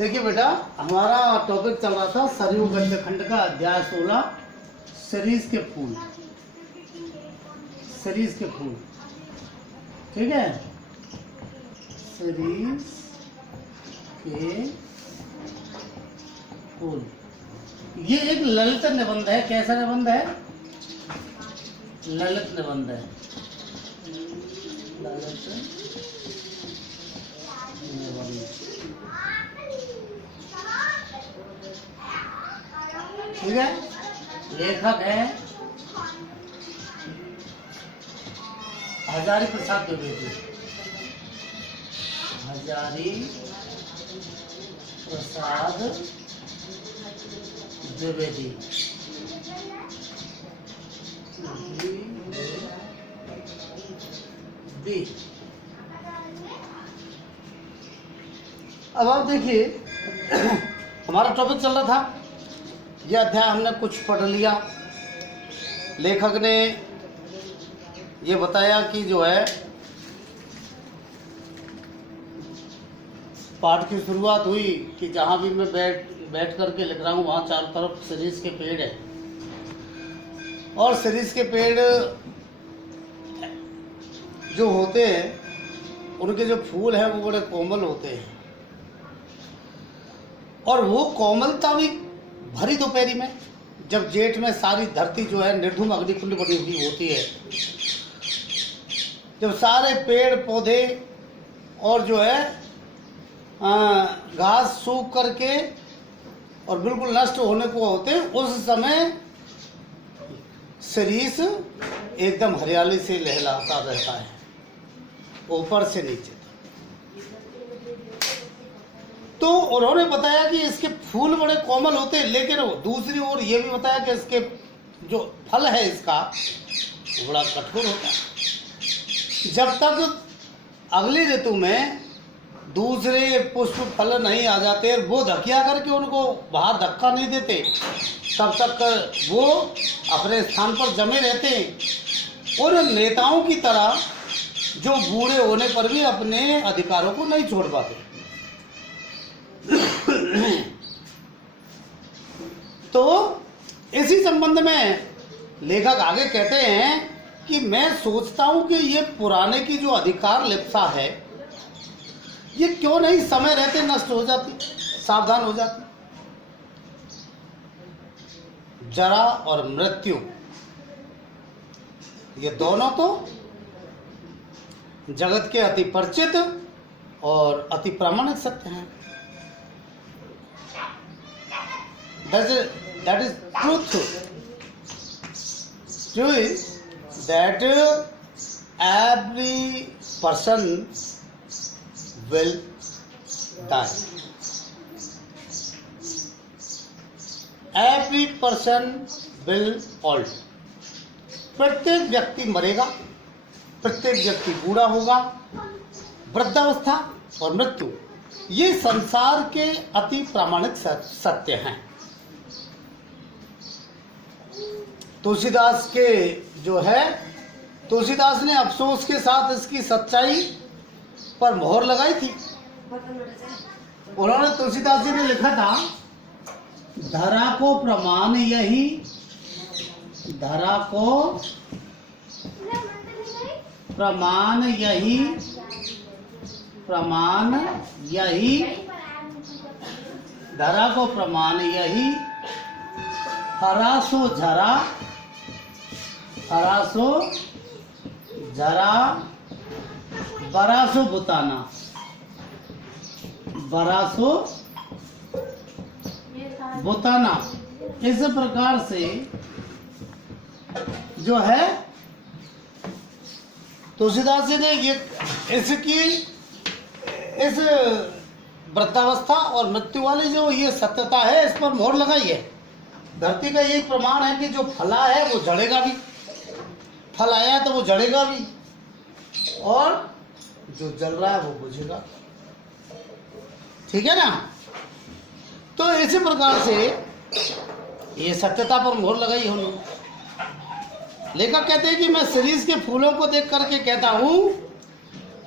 देखिए बेटा, हमारा टॉपिक चल रहा था सरयू गद्यखंड का अध्याय 16 सरीस के फूल। सरीस के फूल, ठीक है। सरीस के फूल, ये एक ललित निबंध है। कैसा निबंध है? ललित निबंध है। ललित निबंध, ठीक है। लेखक है हजारी प्रसाद द्विवेदी। हजारी प्रसाद द्विवेदी। अब आप देखिए, हमारा टॉपिक चल रहा था, यह अध्याय हमने कुछ पढ़ लिया। लेखक ने ये बताया कि जो है पाठ की शुरुआत हुई कि जहाँ भी मैं बैठ करके लिख रहा हूँ वहाँ चारों तरफ सरीस के पेड़ है, और सरीस के पेड़ जो होते हैं उनके जो फूल हैं वो बड़े कोमल होते हैं, और वो कोमलता भी भरी दोपहरी में, जब जेठ में सारी धरती जो है निर्धूम अग्निकुंड बनी हुई होती है, जब सारे पेड़ पौधे और जो है घास सूख करके और बिल्कुल नष्ट होने को होते हैं, उस समय सरीस एकदम हरियाली से लहलाता रहता है ऊपर से नीचे। तो उन्होंने बताया कि इसके फूल बड़े कोमल होते हैं, लेकिन दूसरी ओर ये भी बताया कि इसके जो फल है इसका वो बड़ा कठोर होता है। जब तक अगली ऋतु में दूसरे पुष्प फल नहीं आ जाते, वो धकिया करके उनको बाहर धक्का नहीं देते, तब तक वो अपने स्थान पर जमे रहते हैं। और नेताओं की तरह जो बूढ़े होने पर भी अपने अधिकारों को नहीं छोड़ पाते। तो इसी संबंध में लेखक आगे कहते हैं कि मैं सोचता हूं कि ये पुराने की जो अधिकार लिप्सा है, ये क्यों नहीं समय रहते नष्ट हो जाती, सावधान हो जाती। जरा और मृत्यु, ये दोनों तो जगत के अति परिचित और अति प्रामाणिक सत्य हैं। That is truth. True is that every person will die. Every person will old. प्रत्येक व्यक्ति मरेगा, प्रत्येक व्यक्ति बूढ़ा होगा। वृद्धावस्था और मृत्यु ये संसार के अति प्रामाणिक सत्य हैं। तुलसीदास के जो है, तुलसीदास ने अफसोस के साथ इसकी सच्चाई पर मोहर लगाई थी। उन्होंने, तुलसीदास जी ने लिखा था, धरा को प्रमाण यही, धरा को प्रमाण यही, प्रमाण यही, धरा को प्रमाण यही, हरा सो झरा, हरा सो झरा, बरा सो बुताना, बरा सो बुताना। इस प्रकार से जो है तुलसीदास जी ने ये इसकी इस वृद्धावस्था और मृत्यु वाली जो ये सत्यता है, इस पर मोहर लगाई है। धरती का यही प्रमाण है कि जो फला है वो झड़ेगा भी, फल आया है तो वो झड़ेगा भी, और जो जल रहा है वो बुझेगा। ठीक है ना? तो इसी प्रकार से ये सत्यता पर मोहर लगाई है उन्होंने। लेखक कहते हैं कि मैं सरीस के फूलों को देख करके कहता हूँ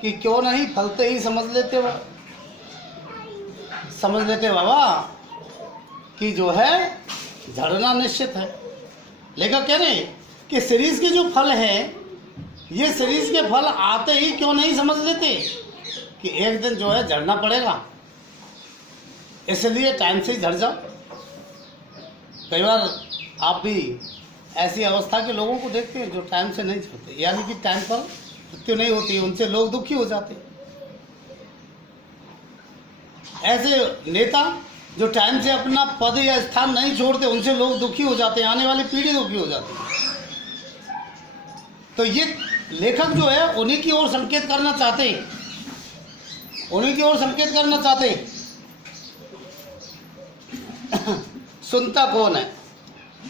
कि क्यों नहीं फलते ही समझ लेते हो। समझ लेते बाबा कि जो है झड़ना निश्चित है। लेकिन कह रहे कि सीरीज के जो फल हैं, ये सीरीज के फल आते ही क्यों नहीं समझ लेते कि एक दिन जो है झड़ना पड़ेगा, इसलिए टाइम से ही झड़ जाओ। कई बार आप भी ऐसी अवस्था के लोगों को देखते हैं जो टाइम से नहीं झड़ते, यानी कि टाइम पर मृत्यु नहीं होती है, उनसे लोग दुखी हो जाते हैं। ऐसे नेता जो टाइम से अपना पद या स्थान नहीं छोड़ते, उनसे लोग दुखी हो जाते हैं, आने वाली पीढ़ी दुखी हो जाती है। तो ये लेखक जो है उन्हीं की ओर संकेत करना चाहते हैं, उन्हीं की ओर संकेत करना चाहते हैं। सुनता कौन है?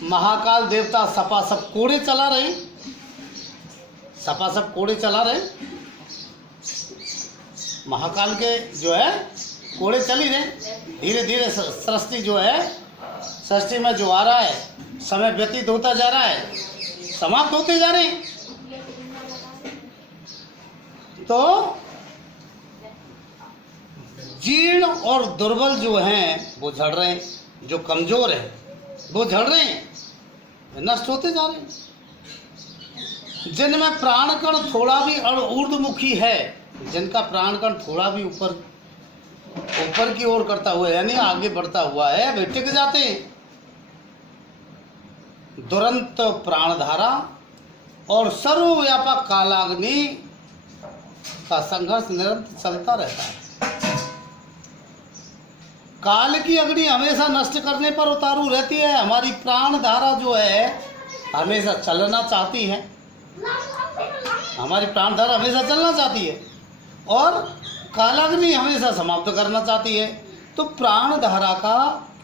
महाकाल देवता सपासप कोड़े चला रहे, सपासप कोड़े चला रहे, महाकाल के जो है कोड़े चल ही रहे। धीरे धीरे सृष्टि जो है, सृष्टि में जो आ रहा है, समय व्यतीत होता जा रहा है, समाप्त होते जा रहे हैं। तो जीर्ण और दुर्बल जो हैं वो झड़ रहे हैं, जो कमजोर है वो झड़ रहे हैं, नष्ट होते जा रहे हैं। जिनमें प्राणकण थोड़ा भी ऊर्ध्वमुखी है, जिनका प्राणकण थोड़ा भी ऊपर की ओर करता हुआ यानी आगे बढ़ता हुआ है, वे टिक जाते हैं। दुरंत प्राणधारा और सर्वव्यापक कालाग्नि का संघर्ष निरंतर चलता रहता है। काल की अग्नि हमेशा नष्ट करने पर उतारू रहती है। हमारी प्राण धारा जो है हमेशा चलना चाहती है, हमारी प्राण धारा हमेशा चलना चाहती है और कालाग्नि हमेशा समाप्त करना चाहती है। तो प्राण धारा का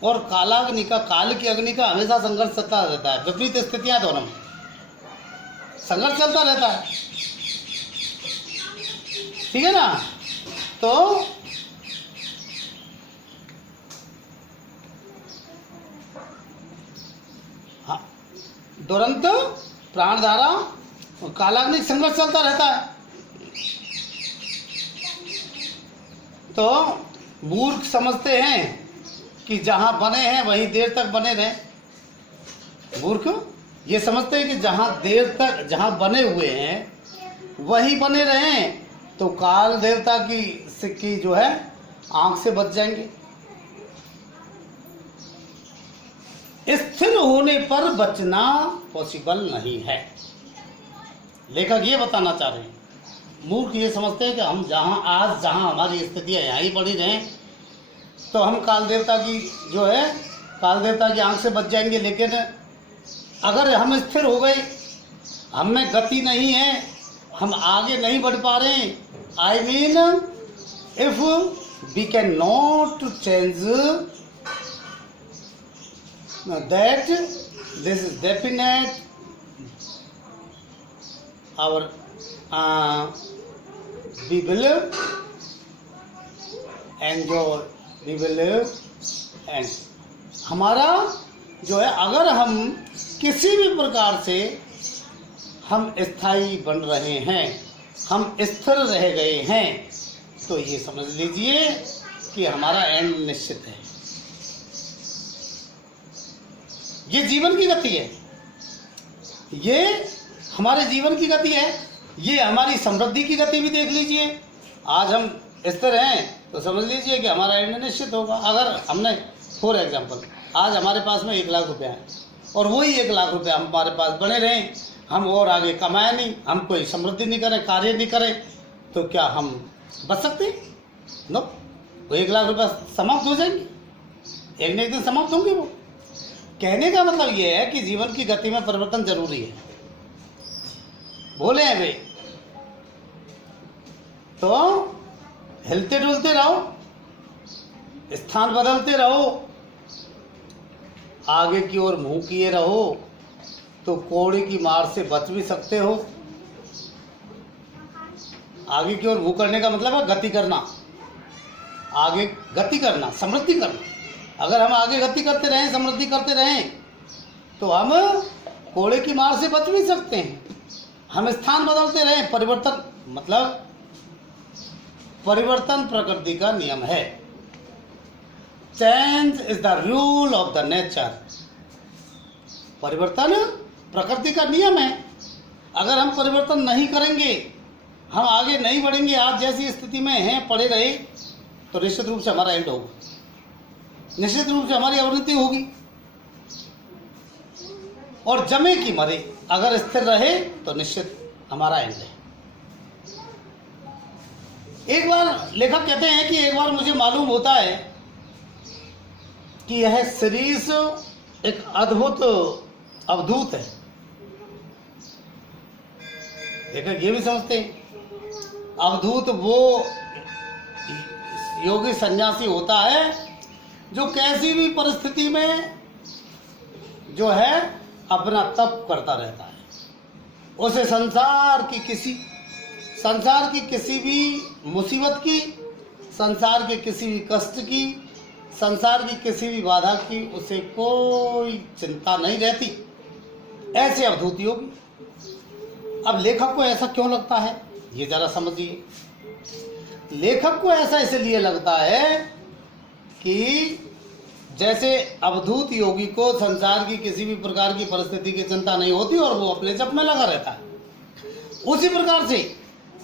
और कालाग्नि का, काल की अग्नि का हमेशा संघर्ष चलता रहता है। विपरीत स्थितियां दोनों में संघर्ष चलता रहता है, ठीक है ना। तो हाँ, दुरंत प्राणधारा और कालाग्नि संघर्ष चलता रहता है। तो मूर्ख समझते हैं कि जहां बने हैं वहीं देर तक बने रहें। मूर्ख ये समझते हैं कि जहां बने हुए हैं वहीं बने रहें, तो काल देवता की जो है आंख से बच जाएंगे। स्थिर होने पर बचना पॉसिबल नहीं है, लेखक ये बताना चाह रहे हैं। मूर्ख ये समझते हैं कि हम जहां हमारी स्थितियां यहाँ ही पड़ी रहें तो हम काल देवता की आंख से बच जाएंगे। लेकिन अगर हम स्थिर हो गए, हम में गति नहीं है, हम आगे नहीं बढ़ पा रहे हैं, I mean if we can not change that, this is definite our we will enjoy, we will live and हमारा जो है, अगर हम किसी भी प्रकार से हम स्थायी बन रहे हैं, हम स्थिर रह गए हैं, तो ये समझ लीजिए कि हमारा एंड निश्चित है। ये जीवन की गति है, ये हमारे जीवन की गति है, ये हमारी समृद्धि की गति भी देख लीजिए। आज हम स्थिर हैं तो समझ लीजिए कि हमारा एंड निश्चित होगा। अगर हमने फॉर एग्जाम्पल आज हमारे पास में 1 लाख रुपया है और वही 1 लाख रुपया हमारे पास बने रहें, हम और आगे कमाए नहीं, हम कोई समृद्धि नहीं करें, कार्य नहीं करें, तो क्या हम बच सकते? नो, वो 1 लाख रुपया समाप्त हो जाएंगे, एक न एक दिन समाप्त होंगे। वो कहने का मतलब ये है कि जीवन की गति में परिवर्तन जरूरी है। बोले हैं वे तो हिलते डुलते रहो, स्थान बदलते रहो, आगे की ओर मुंह किए रहो, तो कोड़े की मार से बच भी सकते हो। आगे की ओर मुंह करने का मतलब है गति करना, आगे गति करना, समृद्धि करना। अगर हम आगे गति करते रहें, समृद्धि करते रहें, तो हम कोड़े की मार से बच भी सकते हैं। हम स्थान बदलते रहें, परिवर्तन मतलब परिवर्तन प्रकृति का नियम है। Change is the rule of the nature. परिवर्तन प्रकृति का नियम है। अगर हम परिवर्तन नहीं करेंगे, हम आगे नहीं बढ़ेंगे, आज जैसी स्थिति में हैं पड़े रहे, तो निश्चित रूप से हमारा एंड होगा, निश्चित रूप से हमारी अवनति होगी। और जमे की मरे अगर स्थिर रहे तो निश्चित हमारा एंड है। एक बार लेखक कहते हैं कि एक बार मुझे मालूम होता है कि यह सीरीज एक अद्भुत अवधूत है। लेखक ये भी समझते हैं अवधूत वो योगी सन्यासी होता है जो कैसी भी परिस्थिति में जो है अपना तप करता रहता है। उसे संसार की किसी भी मुसीबत की, संसार के किसी भी कष्ट की, संसार की किसी भी बाधा की उसे कोई चिंता नहीं रहती। ऐसे अवधूत योगी। अब लेखक को ऐसा क्यों लगता है, ये जरा समझिए। लेखक को ऐसा इसलिए लगता है कि जैसे अवधूत योगी को संसार की किसी भी प्रकार की परिस्थिति की चिंता नहीं होती और वो अपने जप में लगा रहता है, उसी प्रकार से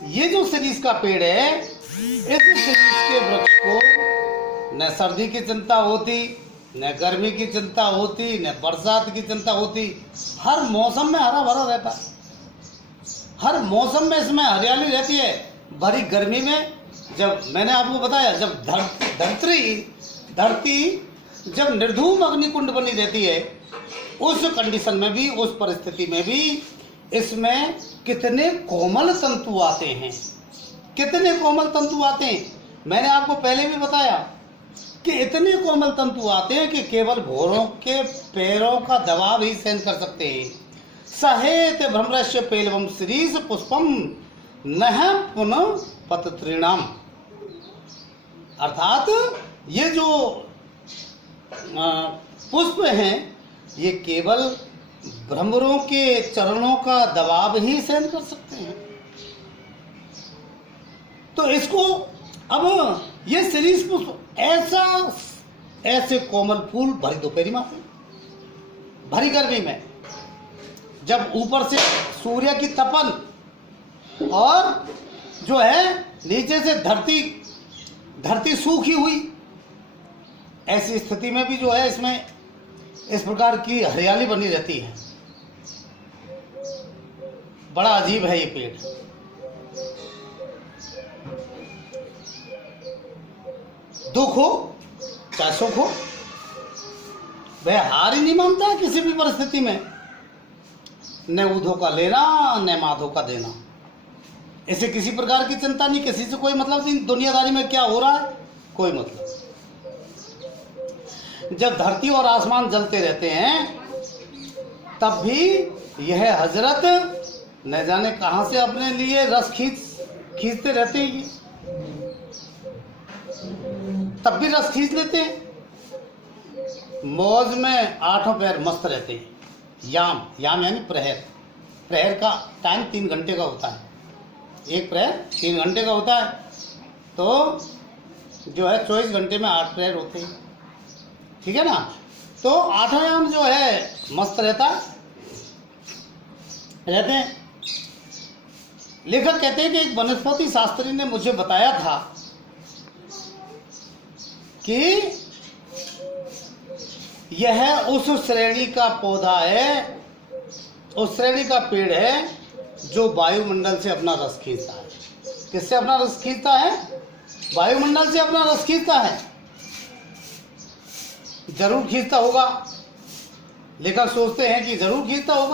ये जो सीरीज का पेड़ है, इस सीरीज के वृक्ष को न सर्दी की चिंता होती, न गर्मी की चिंता होती, न बरसात की चिंता होती। हर मौसम में हरा भरा रहता है, हर मौसम में इसमें हरियाली रहती है। भरी गर्मी में, जब मैंने आपको बताया, जब धरती जब निर्धूम अग्निकुंड बनी रहती है, उस कंडीशन में भी, उस परिस्थिति में भी इसमें कितने कोमल तंतु आते हैं, कितने कोमल तंतु आते हैं। मैंने आपको पहले भी बताया कि इतने कोमल तंतु आते हैं कि केवल भौरों के पैरों का दबाव ही सहन कर सकते हैं। सहेत भ्रमरस्य पेलवम श्रीस पुष्पम नह पुनः पतत्रिणाम। अर्थात ये जो पुष्प हैं, ये केवल भ्रमरों के चरणों का दबाव ही सहन कर सकते हैं। तो इसको अब ये शिरीष पुष्प ऐसे कोमल फूल भरी दोपहरी में आते, भरी गर्मी में, जब ऊपर से सूर्य की तपन और जो है नीचे से धरती सूखी हुई, ऐसी स्थिति में भी जो है इसमें इस प्रकार की हरियाली बनी रहती है। बड़ा अजीब है ये पेड़। दुख हो चाहे सुख हो, वह हार ही नहीं मानता है किसी भी परिस्थिति में। न ऊधो का लेना न माधो का देना, इसे किसी प्रकार की चिंता नहीं, किसी से कोई मतलब नहीं। दुनियादारी में क्या हो रहा है कोई मतलब। जब धरती और आसमान जलते रहते हैं, तब भी यह हजरत न जाने कहां से अपने लिए रस खींचते रहते हैं। ये तब भी रस खींच लेते हैं। मौज में आठों पैर मस्त रहते हैं। याम यानी प्रहर का टाइम 3 घंटे का होता है। एक प्रहर 3 घंटे का होता है, तो जो है 24 घंटे में 8 प्रहर होते हैं, ठीक है ना। तो 8 याम जो है मस्त रहते हैं। लेखक कहते हैं कि एक वनस्पति शास्त्री ने मुझे बताया था कि यह उस श्रेणी का पौधा है, उस श्रेणी का पेड़ है जो वायुमंडल से अपना रस खींचता है। किससे अपना रस खींचता है? वायुमंडल से अपना रस खींचता है। जरूर खींचता होगा, लेखक सोचते हैं कि जरूर खींचता होगा।